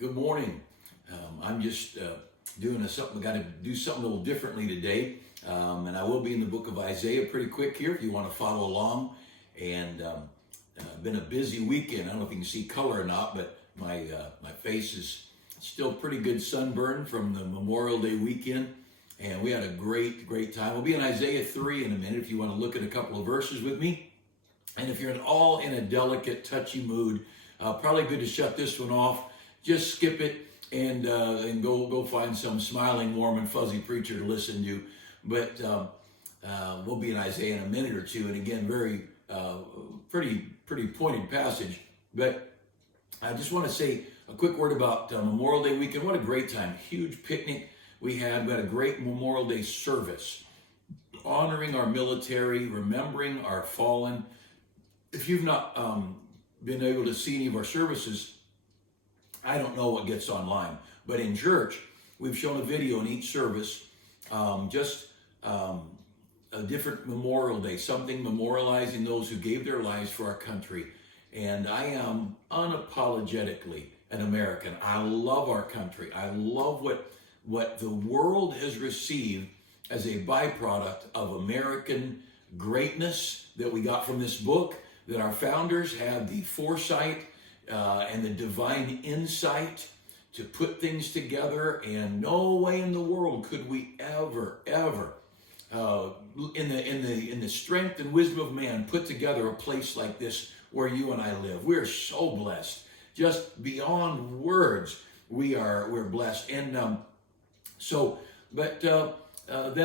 Good morning. I'm just doing something. Got to do something a little differently today, and I will be in the book of Isaiah pretty quick here if you want to follow along. And been a busy weekend. I don't know if you can see color or not, but my face is still pretty good sunburn from the Memorial Day weekend, and we had a great time. We'll be in Isaiah 3 in a minute if you want to look at a couple of verses with me. And if you're all in a delicate, touchy mood, probably good to shut this one off. Just skip it and go find some smiling, warm, and fuzzy preacher to listen to. But we'll be in Isaiah in a minute or two, and again, very pretty pointed passage. But I just want to say a quick word about Memorial Day weekend. What a great time! Huge picnic we had. We had a great Memorial Day service, honoring our military, remembering our fallen. If you've not been able to see any of our services, I don't know what gets online, but in church, we've shown a video in each service, a different Memorial Day, something memorializing those who gave their lives for our country. And I am unapologetically an American. I love our country. I love what the world has received as a byproduct of American greatness that we got from this book, that our founders had the foresight and the divine insight to put things together, and no way in the world could we ever in the strength and wisdom of man put together a place like this where you and I live. We're so blessed, just beyond words. We're blessed, and then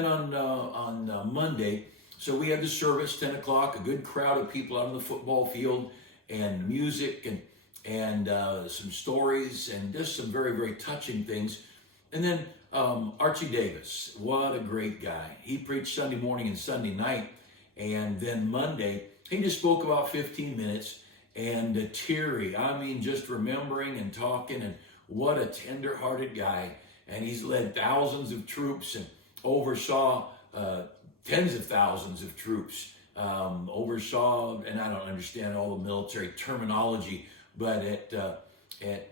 on Monday, so we had the service 10 o'clock, a good crowd of people out on the football field, and music and some stories and just some very touching things. And then Archie Davis, what a great guy. He preached Sunday morning and Sunday night, and then Monday he just spoke about 15 minutes, and teary, I mean, just remembering and talking, and what a tender-hearted guy. And he's led thousands of troops and oversaw tens of thousands of troops, oversaw, and I don't understand all the military terminology, but at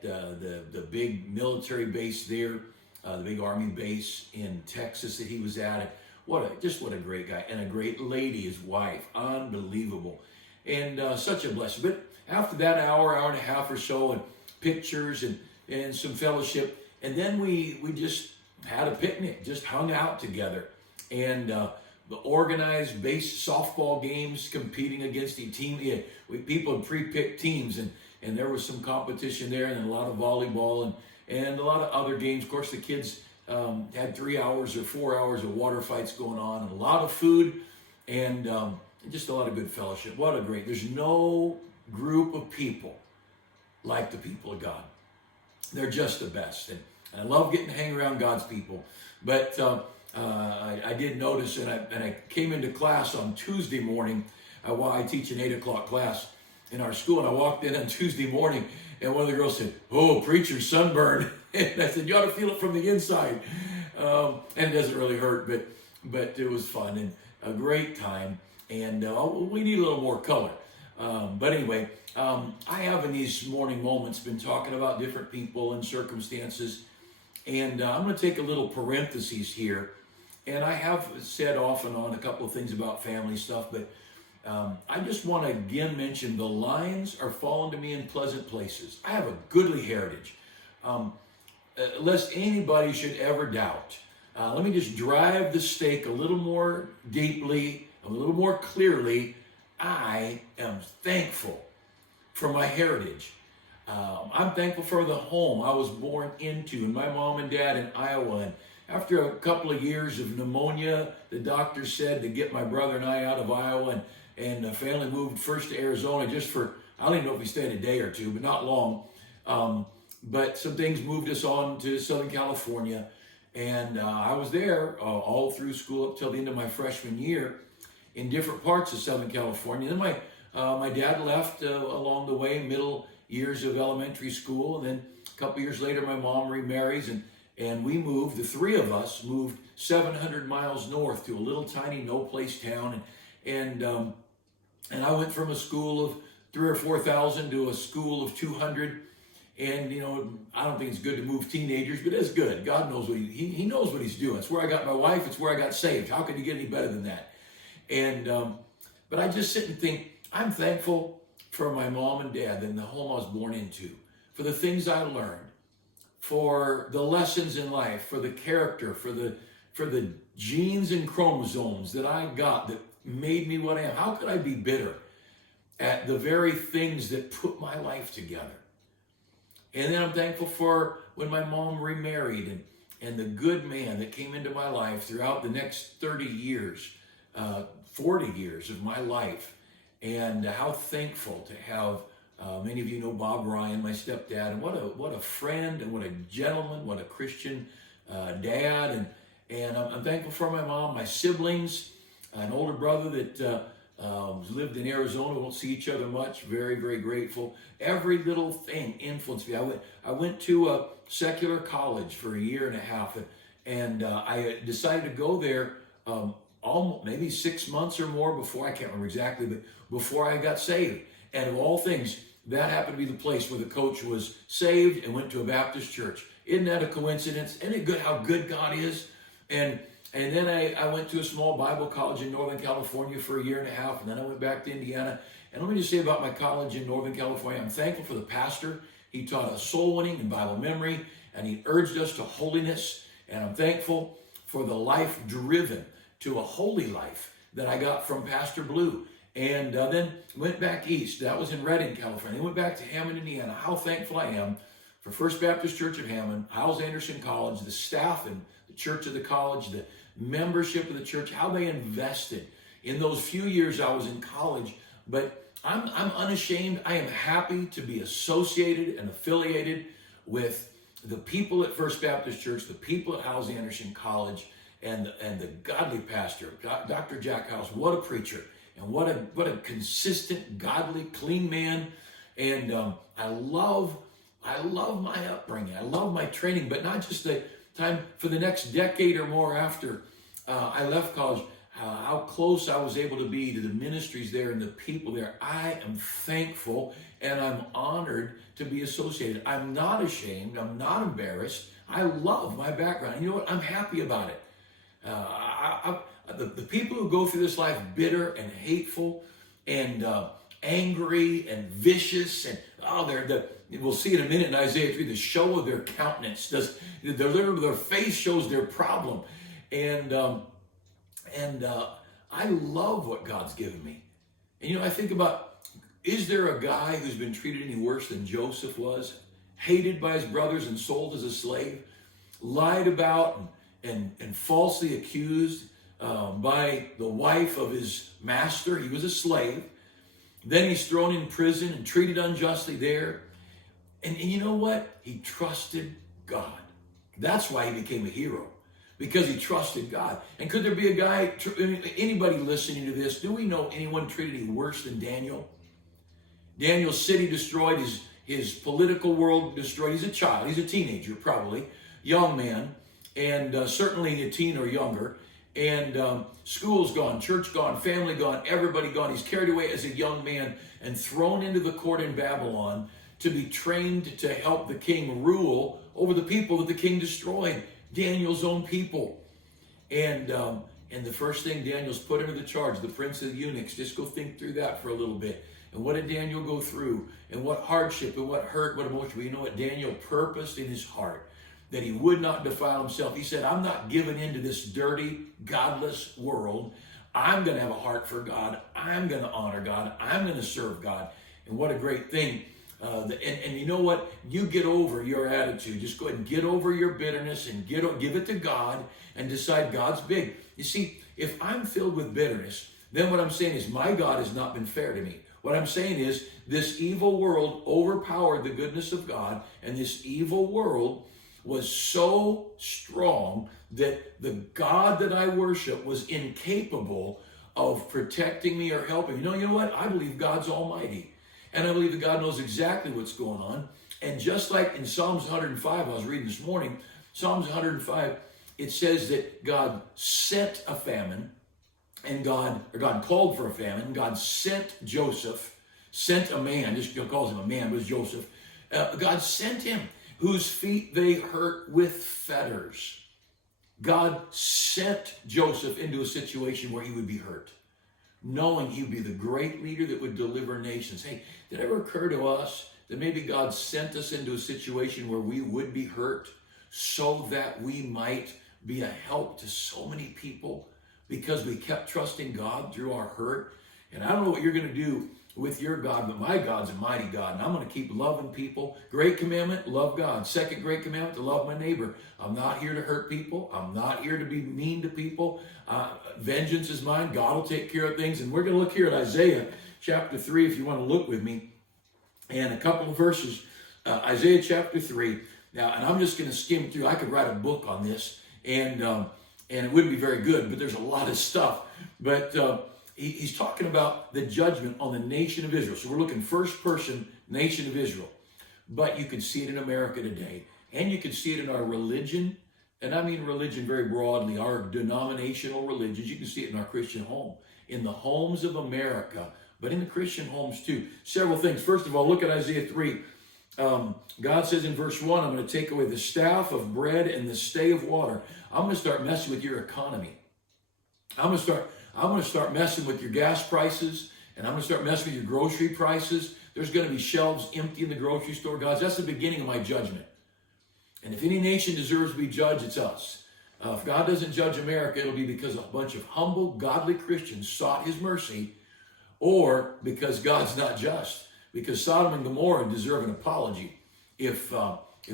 the big military base there, the big army base in Texas that he was at, what a great guy, and a great lady, his wife, unbelievable, and such a blessing. But after that hour and a half or so, and pictures and some fellowship, and then we just had a picnic, just hung out together, and the organized base softball games, competing against the team. People had pre-picked teams, and there was some competition there, and a lot of volleyball and a lot of other games. Of course, the kids had 3 hours or 4 hours of water fights going on, and a lot of food, and just a lot of good fellowship. There's no group of people like the people of God. They're just the best, and I love getting to hang around God's people. But I did notice, and I came into class on Tuesday morning while I teach an 8 o'clock class in our school, and I walked in on Tuesday morning, and one of the girls said, "Oh, preacher's sunburned." And I said, "You ought to feel it from the inside." And it doesn't really hurt, but it was fun and a great time, and we need a little more color. But anyway, I have in these morning moments been talking about different people and circumstances, and I'm going to take a little parenthesis here. And I have said off and on a couple of things about family stuff, but I just want to again mention the lines are falling to me in pleasant places. I have a goodly heritage. Lest anybody should ever doubt, let me just drive the stake a little more deeply, a little more clearly. I am thankful for my heritage. I'm thankful for the home I was born into, and my mom and dad in Iowa. And after a couple of years of pneumonia, the doctor said to get my brother and I out of Iowa, and the family moved first to Arizona just for, I don't even know if we stayed a day or two, but not long. But some things moved us on to Southern California, and I was there all through school up till the end of my freshman year in different parts of Southern California. Then my dad left along the way, middle years of elementary school, and then a couple years later my mom remarries, and we moved, the three of us moved 700 miles north to a little tiny no-place town, and I went from a school of 3,000 or 4,000 to a school of 200, And, I don't think it's good to move teenagers, but it's good. God knows what he knows what he's doing. It's where I got my wife. It's where I got saved. How could you get any better than that? And, but I just sit and think, I'm thankful for my mom and dad and the home I was born into, for the things I learned, for the lessons in life, for the character, for the genes and chromosomes that I got that made me what I am. How could I be bitter at the very things that put my life together? And then I'm thankful for when my mom remarried and the good man that came into my life throughout the next 30 years, 40 years of my life. And how thankful to have, many of you know Bob Ryan, my stepdad, and what a friend and what a gentleman, what a Christian dad. And I'm thankful for my mom, my siblings, an older brother that lived in Arizona. We won't see each other much. Very, very grateful. Every little thing influenced me. I went to a secular college for a year and a half, and I decided to go there almost maybe 6 months or more before, I can't remember exactly, but before I got saved. And of all things, that happened to be the place where the coach was saved and went to a Baptist church. Isn't that a coincidence? Isn't it good how good God is? And then I went to a small Bible college in Northern California for a year and a half, and then I went back to Indiana. And let me just say about my college in Northern California, I'm thankful for the pastor. He taught us soul winning and Bible memory, and he urged us to holiness. And I'm thankful for the life driven to a holy life that I got from Pastor Blue. And then went back east. That was in Redding, California. Then went back to Hammond, Indiana. How thankful I am for First Baptist Church of Hammond, Hyles Anderson College, the staff and the church of the college, the membership of the church, how they invested in those few years I was in college. But I'm unashamed. I am happy to be associated and affiliated with the people at First Baptist Church, the people at Hyles Anderson College, and the godly pastor, Dr. Jack House. What a preacher, and what a consistent, godly, clean man. And I love my upbringing. I love my training, but not just the time for the next decade or more after I left college, how close I was able to be to the ministries there and the people there. I am thankful and I'm honored to be associated. I'm not ashamed. I'm not embarrassed. I love my background. And you know what? I'm happy about it. The people who go through this life bitter and hateful and angry and vicious and we'll see in a minute in Isaiah 3, the show of their countenance their face shows their problem. And I love what God's given me. And I think about, is there a guy who's been treated any worse than Joseph was? Hated by his brothers and sold as a slave, lied about and falsely accused by the wife of his master. He was a slave. Then he's thrown in prison and treated unjustly there. And you know what? He trusted God. That's why he became a hero, because he trusted God. And could there be a guy, anybody listening to this, do we know anyone treated any worse than Daniel? Daniel's city destroyed, his political world destroyed. He's a child, he's a teenager probably, young man, and certainly a teen or younger. And school's gone, church gone, family gone, everybody gone. He's carried away as a young man and thrown into the court in Babylon to be trained to help the king rule over the people that the king destroyed, Daniel's own people. And the first thing Daniel's put under the charge, the prince of the eunuchs. Just go think through that for a little bit. And what did Daniel go through? And what hardship and what hurt, what emotion. But you know what? Daniel purposed in his heart that he would not defile himself. He said, I'm not giving into this dirty, godless world. I'm going to have a heart for God. I'm going to honor God. I'm going to serve God. And what a great thing. And you know what? You get over your attitude. Just go ahead and get over your bitterness and give it to God and decide God's big. You see, if I'm filled with bitterness, then what I'm saying is my God has not been fair to me. What I'm saying is this evil world overpowered the goodness of God, and this evil world was so strong that the God that I worship was incapable of protecting me or helping me. You know what? I believe God's almighty. And I believe that God knows exactly what's going on. And just like in Psalms 105, I was reading this morning, Psalms 105, it says that God sent a famine, and God called for a famine. God sent Joseph, sent a man, just calls him a man, but it was Joseph, God sent him, whose feet they hurt with fetters. God sent Joseph into a situation where he would be hurt, knowing he would be the great leader that would deliver nations. Hey, did it ever occur to us that maybe God sent us into a situation where we would be hurt so that we might be a help to so many people because we kept trusting God through our hurt? And I don't know what you're going to do with your God, but my God's a mighty God, and I'm going to keep loving people. Great commandment, love God. Second great commandment, to love my neighbor. I'm not here to hurt people. I'm not here to be mean to people. Vengeance is mine. God will take care of things. And we're going to look here at Isaiah chapter 3, if you want to look with me, and a couple of verses. Isaiah chapter 3. Now, and I'm just going to skim through. I could write a book on this, and it wouldn't be very good, but there's a lot of stuff. But he's talking about the judgment on the nation of Israel. So we're looking first person, nation of Israel. But you can see it in America today. And you can see it in our religion. And I mean religion very broadly, our denominational religions. You can see it in our Christian home, in the homes of America, but in the Christian homes too. Several things. First of all, look at Isaiah 3. God says in verse 1, I'm going to take away the staff of bread and the stay of water. I'm going to start messing with your economy. I'm going to start messing with your gas prices, and I'm going to start messing with your grocery prices. There's going to be shelves empty in the grocery store. God, that's the beginning of my judgment. And if any nation deserves to be judged, it's us. If God doesn't judge America, it'll be because a bunch of humble, godly Christians sought his mercy, or because God's not just. Because Sodom and Gomorrah deserve an apology if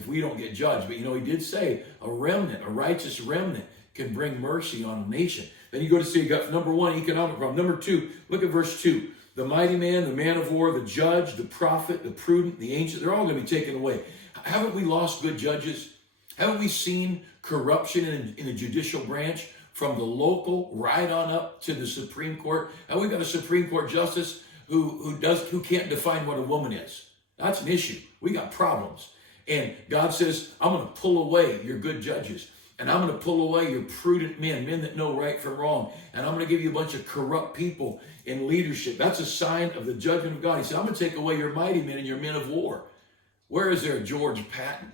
we don't get judged. But he did say a remnant, a righteous remnant, can bring mercy on a nation. Then you go to see, you got number one, economic problem. Number two, look at verse 2. The mighty man, the man of war, the judge, the prophet, the prudent, the ancient, they're all going to be taken away. Haven't we lost good judges? Haven't we seen corruption in the judicial branch from the local right on up to the Supreme Court? And we've got a Supreme Court justice who can't define what a woman is. That's an issue. We got problems. And God says, I'm going to pull away your good judges. And I'm going to pull away your prudent men that know right from wrong. And I'm going to give you a bunch of corrupt people in leadership. That's a sign of the judgment of God. He said, I'm going to take away your mighty men and your men of war. Where is there George Patton?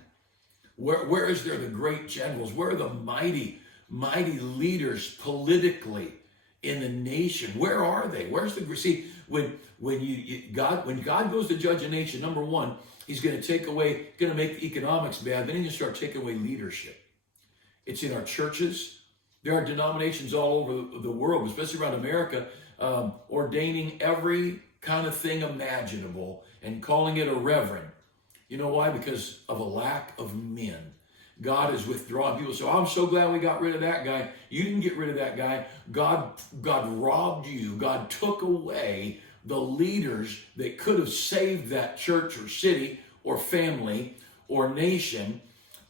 Where is there the great generals? Where are the mighty leaders politically in the nation? Where are they? Where's the, see, when God goes to judge a nation, number one, he's going to make the economics bad. Then he's going to start taking away leadership. It's in our churches. There are denominations all over the world, especially around America, ordaining every kind of thing imaginable and calling it a reverend. You know why? Because of a lack of men. God is withdrawing. People say, oh, I'm so glad we got rid of that guy. You didn't get rid of that guy. God robbed you. God took away the leaders that could have saved that church or city or family or nation.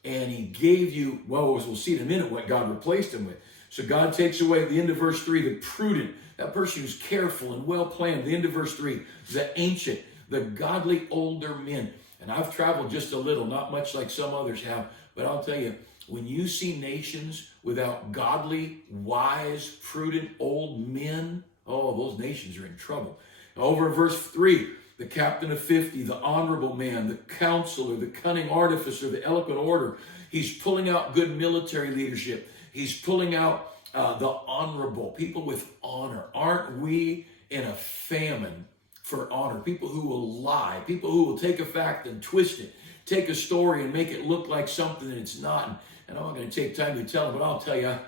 And he gave you, well, we'll see in a minute what God replaced him with. So God takes away, at the end of verse 3, the prudent, that person who's careful and well-planned. The end of verse 3, the ancient, the godly older men. And I've traveled just a little, not much like some others have, but I'll tell you, when you see nations without godly, wise, prudent old men, oh, those nations are in trouble. Over in verse 3, the captain of 50, the honorable man, the counselor, the cunning artificer, the eloquent orator. He's pulling out good military leadership. He's pulling out the honorable, people with honor. Aren't we in a famine for honor? People who will lie, people who will take a fact and twist it, take a story and make it look like something that it's not. And I'm not going to take time to tell them, but I'll tell you,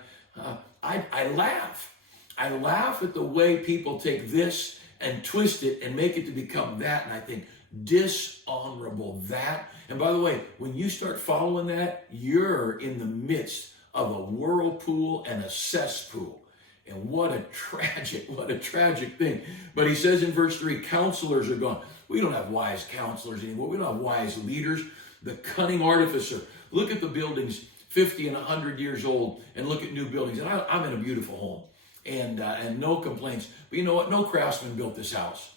I laugh. I laugh at the way people take this and twist it and make it to become that. And I think, dishonorable, that. And by the way, when you start following that, you're in the midst of a whirlpool and a cesspool. And what a tragic thing. But he says in verse 3, counselors are gone. We don't have wise counselors anymore. We don't have wise leaders. The cunning artificer. Look at the buildings 50 and 100 years old and look at new buildings. And I'm in a beautiful home and no complaints. But you know what? No craftsman built this house.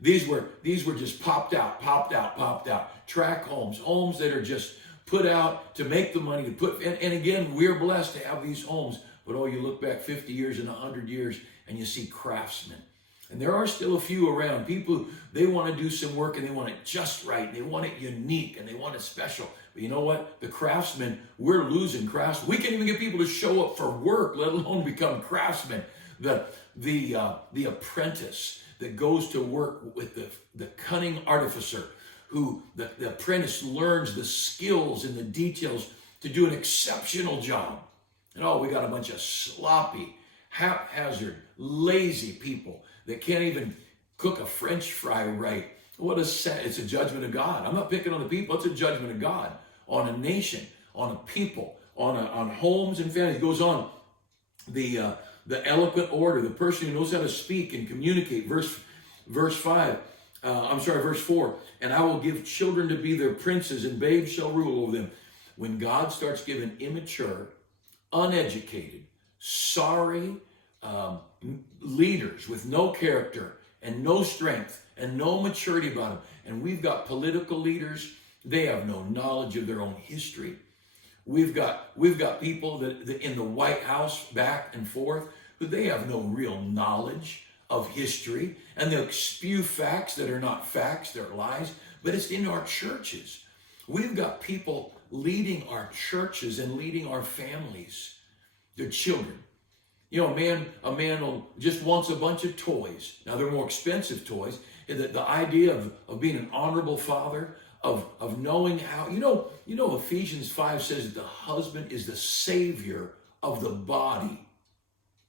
These were just popped out. Track homes that are just put out to make the money to put. And again, we're blessed to have these homes. But you look back 50 years and 100 years and you see craftsmen. And there are still a few around. People, they want to do some work and they want it just right. And they want it unique and they want it special. But you know what? The craftsmen, we're losing craftsmen. We can't even get people to show up for work, let alone become craftsmen. The apprentice that goes to work with the cunning artificer, who the apprentice learns the skills and the details to do an exceptional job. And we got a bunch of sloppy, haphazard, lazy people that can't even cook a French fry right. It's a judgment of God. I'm not picking on the people. It's a judgment of God on a nation, on a people, on homes and families. It goes on. The eloquent orator, the person who knows how to speak and communicate. Verse 4. And I will give children to be their princes, and babes shall rule over them. When God starts giving immature, uneducated, sorry leaders with no character and no strength and no maturity about them, and we've got political leaders, they have no knowledge of their own history. We've got people that in the White House back and forth, but they have no real knowledge of history, and they'll spew facts that are not facts, they're lies. But it's in our churches. We've got people leading our churches and leading our families, their children. You know, a man just wants a bunch of toys. Now they're more expensive toys. The idea of being an honorable father, of knowing how, you know, Ephesians 5 says that the husband is the savior of the body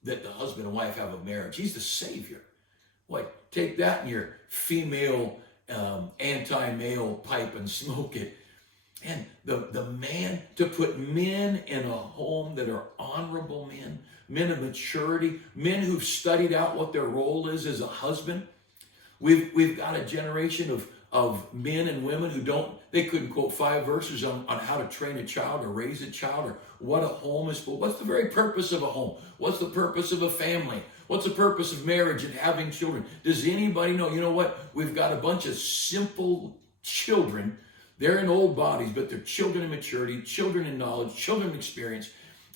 that the husband and wife have of marriage. He's the savior. What? Take that in your female anti-male pipe and smoke it. And the man, to put men in a home that are honorable men of maturity, men who've studied out what their role is as a husband. We've got a generation of men and women who they couldn't quote 5 verses on how to train a child or raise a child or what a home is for. What's the very purpose of a home? What's the purpose of a family? What's the purpose of marriage and having children? Does anybody know? You know what? We've got a bunch of simple children. They're in old bodies, but they're children in maturity, children in knowledge, children in experience.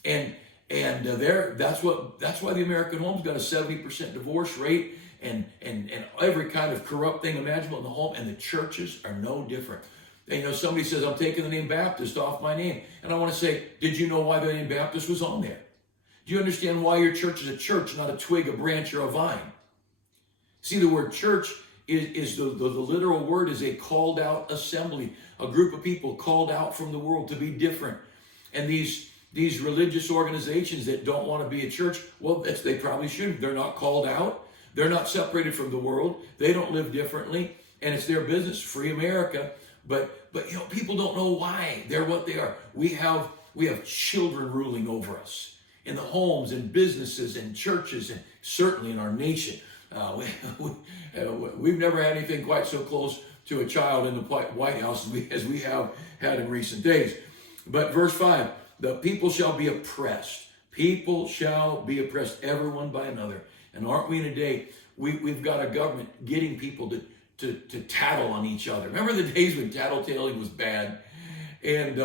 And that's why the American home's got a 70% divorce rate and every kind of corrupt thing imaginable in the home, and the churches are no different. And, somebody says, I'm taking the name Baptist off my name. And I want to say, did you know why the name Baptist was on there? Do you understand why your church is a church, not a twig, a branch, or a vine? See, the word church is the literal word is a called out assembly, a group of people called out from the world to be different. And these religious organizations that don't want to be a church, well, they probably shouldn't. They're not called out. They're not separated from the world. They don't live differently, and it's their business. Free America. But people don't know why they're what they are. We have children ruling over us in the homes and businesses and churches and certainly in our nation. We've never had anything quite so close to a child in the White House as we have had in recent days. But verse 5, the people shall be oppressed. People shall be oppressed, everyone by another. And aren't we in a day, we've got a government getting people to tattle on each other. Remember the days when tattletaling was bad? And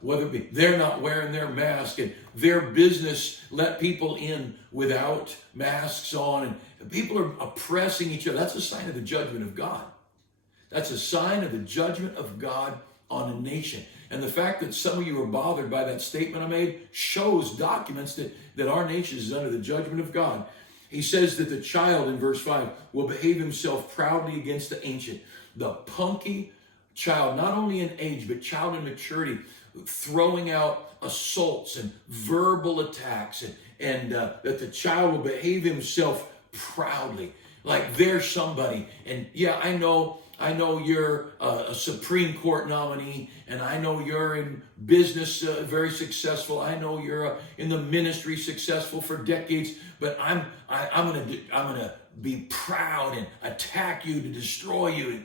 whether it be they're not wearing their mask and their business let people in without masks on, and people are oppressing each other. That's a sign of the judgment of God. That's a sign of the judgment of God on a nation. And the fact that some of you are bothered by that statement I made documents that our nation is under the judgment of God. He says that the child in verse 5 will behave himself proudly against the ancient. The punky child, not only in age, but child in maturity, throwing out assaults and verbal attacks, and that the child will behave himself proudly, like they're somebody. And yeah, I know you're a Supreme Court nominee, and I know you're in business very successful. I know you're in the ministry successful for decades, but I'm gonna be proud and attack you to destroy you.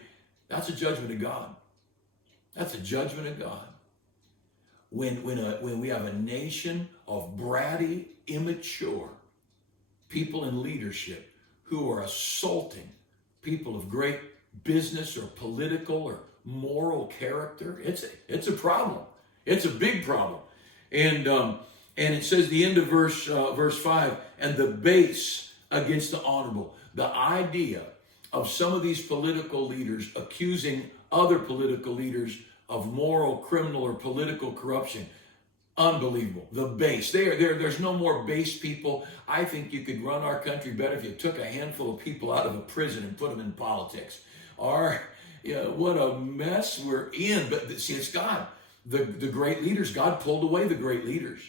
That's a judgment of God. That's a judgment of God. When we have a nation of bratty, immature people in leadership who are assaulting people of great business or political or moral character, it's a problem. It's a big problem. And it says the end of verse 5, and the base against the honorable. The idea of some of these political leaders accusing other political leaders of moral, criminal, or political corruption. Unbelievable. The base. There's no more base people. I think you could run our country better if you took a handful of people out of a prison and put them in politics. What a mess we're in. But see, it's God. The great leaders, God pulled away the great leaders.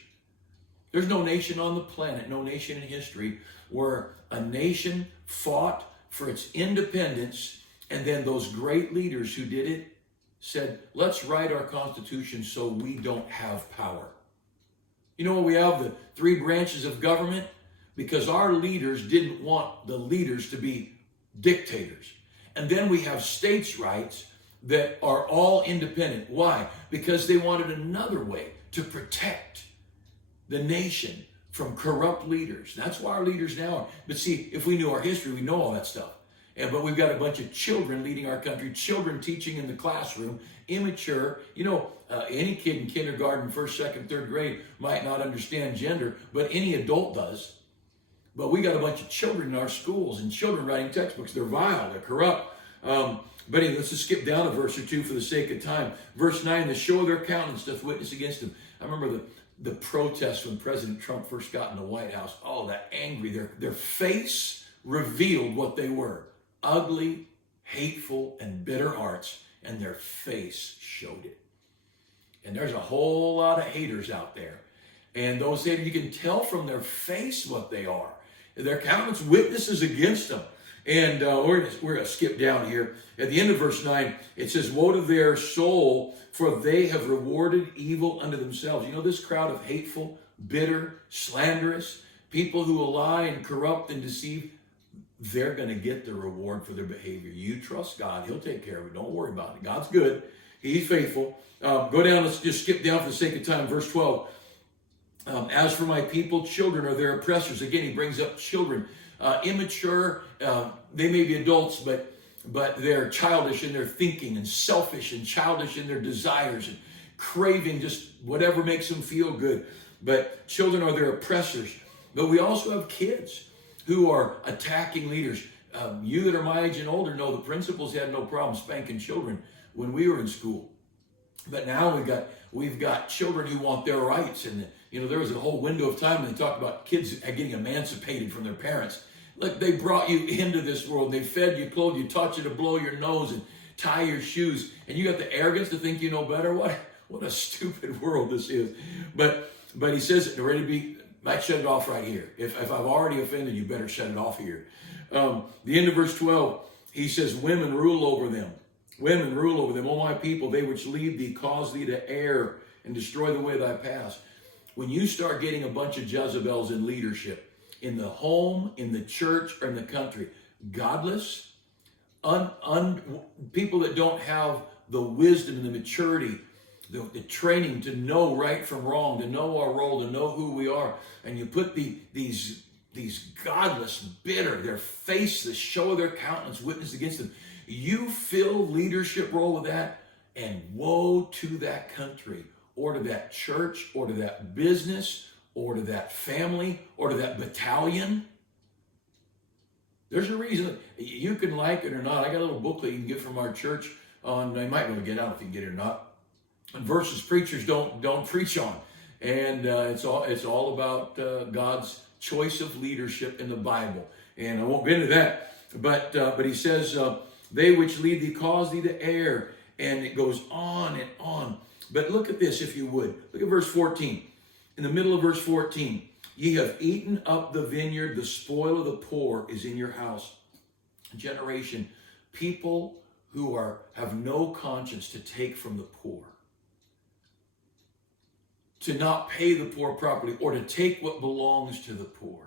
There's no nation on the planet, no nation in history, where a nation fought for its independence, and then those great leaders who did it said, let's write our Constitution so we don't have power. You know what we have? The three branches of government? Because our leaders didn't want the leaders to be dictators. And then we have states' rights that are all independent. Why? Because they wanted another way to protect the nation from corrupt leaders. That's why our leaders now are. But see, if we knew our history, we know all that stuff. But we've got a bunch of children leading our country, children teaching in the classroom, immature. Any kid in kindergarten, first, second, third grade might not understand gender, but any adult does. But we got a bunch of children in our schools and children writing textbooks. They're vile, they're corrupt. But anyway, let's just skip down a verse or two for the sake of time. Verse 9, the show of their countenance doth witness against them. I remember the protest when President Trump first got in the White House. Oh, that angry. Their face revealed what they were. Ugly, hateful, and bitter hearts, and their face showed it. And there's a whole lot of haters out there. And those haters, you can tell from their face what they are. Their countenance witnesses against them. And we're going to skip down here. At the end of verse 9, it says, woe to their soul, for they have rewarded evil unto themselves. You know, this crowd of hateful, bitter, slanderous, people who will lie and corrupt and deceive, they're going to get the reward for their behavior. You trust God. He'll take care of it. Don't worry about it. God's good. He's faithful. Go down. Let's just skip down for the sake of time. Verse 12. As for my people, children are their oppressors. Again, he brings up children. Immature. They may be adults, but they're childish in their thinking and selfish and childish in their desires and craving just whatever makes them feel good. But children are their oppressors. But we also have kids who are attacking leaders. You that are my age and older know the principals had no problem spanking children when we were in school. But now we've got children who want their rights. And there was a whole window of time when they talked about kids getting emancipated from their parents. Look, they brought you into this world. They fed you, clothed you, taught you to blow your nose and tie your shoes. And you got the arrogance to think you know better. What a stupid world this is. But he says, ready to be, might shut it off right here. If I've already offended you, better shut it off here. The end of verse 12, he says, women rule over them. Women rule over them. O my people, they which lead thee, cause thee to err and destroy the way thy paths. When you start getting a bunch of Jezebels in leadership, in the home, in the church, or in the country, godless, people that don't have the wisdom and the maturity, the training to know right from wrong, to know our role, to know who we are, and you put these godless, bitter, their face, the show of their countenance, witness against them. You fill leadership role with that, and woe to that country, or to that church, or to that business, or to that family, or to that battalion. There's a reason. You can like it or not. I got a little booklet you can get from our church on, I might be able to get out if you can get it or not, and verses preachers don't preach on. And it's all about God's choice of leadership in the Bible. And I won't get into that. But he says, they which lead thee cause thee to err. And it goes on and on. But look at this, if you would. Look at verse 14. In the middle of verse 14, ye have eaten up the vineyard, the spoil of the poor is in your house. Generation, people who have no conscience to take from the poor, to not pay the poor properly, or to take what belongs to the poor.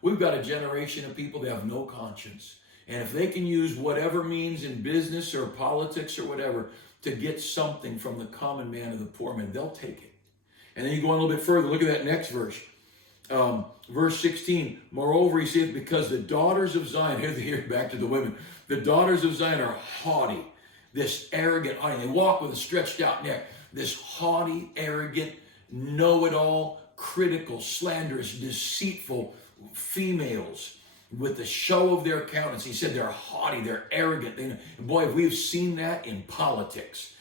We've got a generation of people that have no conscience. And if they can use whatever means in business or politics or whatever to get something from the common man or the poor man, they'll take it. And then you go on a little bit further. Look at that next verse. Verse 16. Moreover, he saith, because the daughters of Zion, here back to the women, the daughters of Zion are haughty, this arrogant, they walk with a stretched out neck, this haughty, arrogant, know-it-all, critical, slanderous, deceitful females. with the show of their countenance. He said they're haughty, they're arrogant. And boy, we've seen that in politics.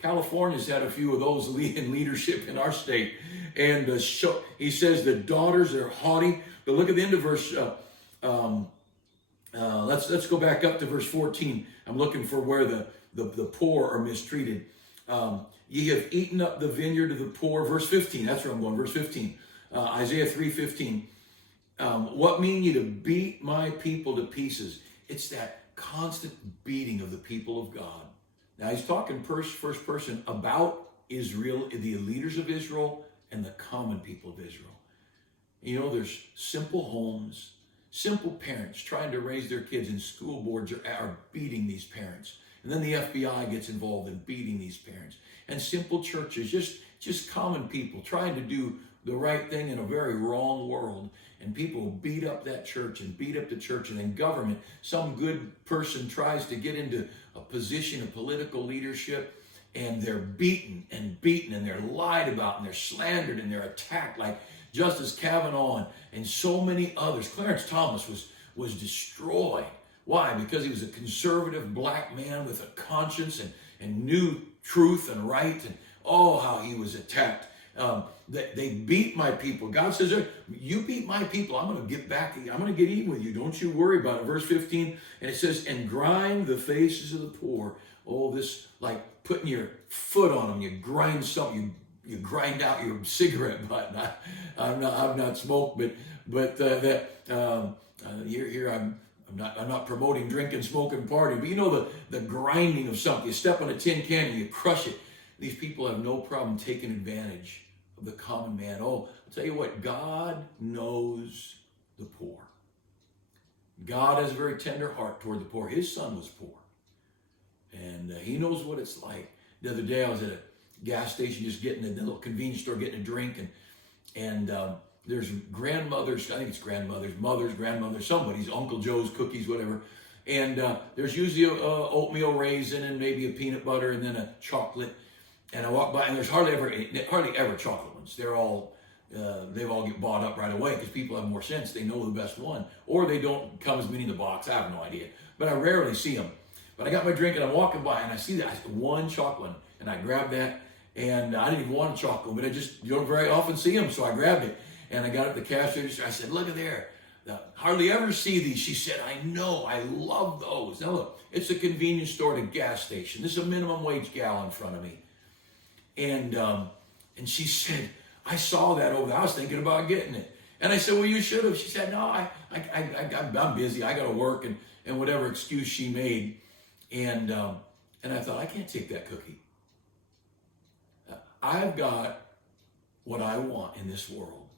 California's had a few of those in leadership in our state. And he says the daughters are haughty. But look at the end of verse. Let's go back up to verse 14. I'm looking for where the poor are mistreated. Ye have eaten up the vineyard of the poor. Verse 15. That's where I'm going. Verse 15. Isaiah 3:15. What mean ye to beat my people to pieces? It's that constant beating of the people of God. Now he's talking first person about Israel, the leaders of Israel, and the common people of Israel. You know, there's simple homes, simple parents trying to raise their kids, and school boards are beating these parents. And then the FBI gets involved in beating these parents. And simple churches, just common people trying to do the right thing in a very wrong world. And people beat up that church and beat up the church. And then government, some good person tries to get into a position of political leadership, and they're beaten and they're lied about and they're slandered and they're attacked, like Justice Kavanaugh and so many others. Clarence Thomas was destroyed. Why? Because he was a conservative black man with a conscience and knew truth and right, and how he was attacked. They beat my people. God says, you beat my people, I'm going to get back. I'm going to get even with you. Don't you worry about it. Verse 15, and it says, and grind the faces of the poor. Oh, this like putting your foot on them. You grind something. You grind out your cigarette butt. I've not smoked, but here I'm not promoting drinking, smoking, partying. But you know the grinding of something. You step on a tin can and you crush it. These people have no problem taking advantage of the common man. Oh, I'll tell you what, God knows the poor. God has a very tender heart toward the poor. His son was poor. And he knows what it's like. The other day I was at a gas station just getting a little convenience store, getting a drink, and there's grandmothers, I think it's grandmothers, mothers, grandmothers, somebody's, Uncle Joe's cookies, whatever. And there's usually a oatmeal raisin and maybe a peanut butter and then a chocolate. And I walk by, and there's hardly ever chocolate ones. They've all get bought up right away because people have more sense. They know the best one, or they don't come as many in the box. I have no idea, but I rarely see them. But I got my drink and I'm walking by and I see that one chocolate one, and I grabbed that. And I didn't even want a chocolate, but you don't very often see them, so I grabbed it and I got it at the cash register. I said, "Look at there. Hardly ever see these." She said, "I know. I love those." Now look, it's a convenience store at a gas station. This is a minimum wage gal in front of me. And she said, "I saw that over there. I was thinking about getting it." And I said, "Well, you should have." She said, "No, I'm busy. I got to work," and whatever excuse she made. And I thought, I can't take that cookie. I've got what I want in this world.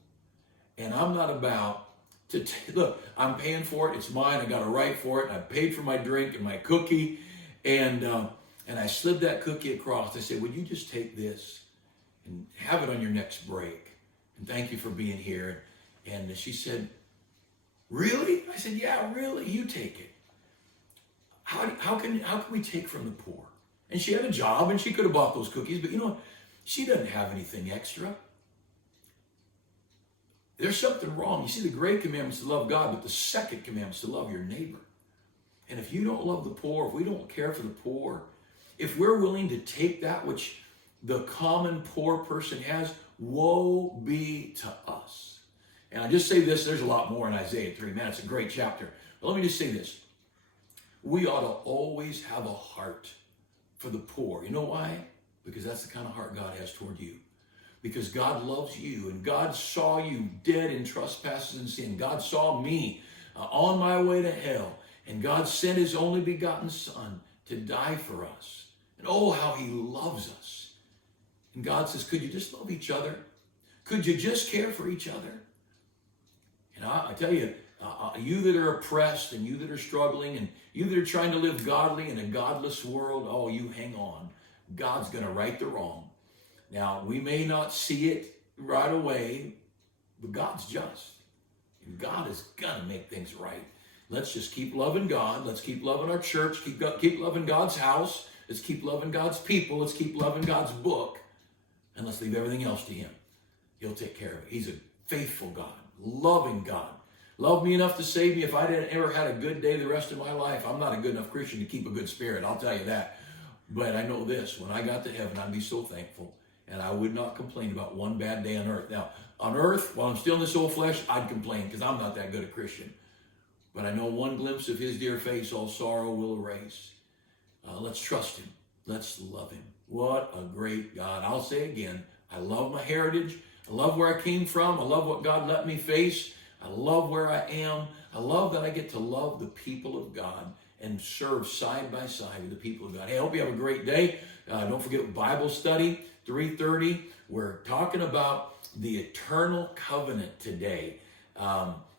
And I'm not about to look, I'm paying for it. It's mine. I got a right for it. And I paid for my drink and my cookie. And I slid that cookie across. I said, "Would you just take this and have it on your next break? And thank you for being here." And she said, "Really?" I said, "Yeah, really. You take it." How can we take from the poor? And she had a job and she could have bought those cookies, but you know what? She doesn't have anything extra. There's something wrong. You see, the great commandment is to love God, but the second commandment is to love your neighbor. And if you don't love the poor, if we don't care for the poor, if we're willing to take that which the common poor person has, woe be to us. And I just say this, there's a lot more in Isaiah 3. Man, it's a great chapter. But let me just say this. We ought to always have a heart for the poor. You know why? Because that's the kind of heart God has toward you. Because God loves you, and God saw you dead in trespasses and sin. God saw me on my way to hell, and God sent his only begotten Son to die for us. And oh, how he loves us. And God says, could you just love each other? Could you just care for each other? And I tell you, you that are oppressed and you that are struggling and you that are trying to live godly in a godless world, oh, you hang on. God's going to right the wrong. Now, we may not see it right away, but God's just. And God is going to make things right. Let's just keep loving God. Let's keep loving our church. Keep loving God's house. Let's keep loving God's people. Let's keep loving God's book. And let's leave everything else to him. He'll take care of it. He's a faithful God, loving God. Loved me enough to save me. If I didn't ever had a good day the rest of my life, I'm not a good enough Christian to keep a good spirit. I'll tell you that. But I know this, when I got to heaven, I'd be so thankful. And I would not complain about one bad day on earth. Now, on earth, while I'm still in this old flesh, I'd complain because I'm not that good a Christian. But I know one glimpse of his dear face, all sorrow will erase. Let's trust him. Let's love him. What a great God. I'll say again, I love my heritage. I love where I came from. I love what God let me face. I love where I am. I love that I get to love the people of God and serve side by side with the people of God. Hey, I hope you have a great day. Don't forget Bible study, 3:30. We're talking about the eternal covenant today.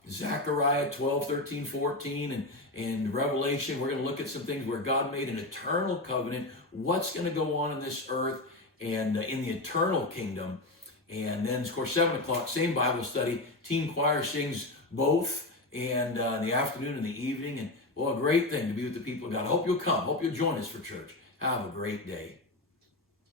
Zechariah 12, 13, 14, and Revelation. We're going to look at some things where God made an eternal covenant. What's going to go on in this earth and in the eternal kingdom. And then, of course, 7 o'clock, same Bible study. Teen choir sings both, and in the afternoon and the evening. And, well, a great thing to be with the people of God. I hope you'll come. Hope you'll join us for church. Have a great day.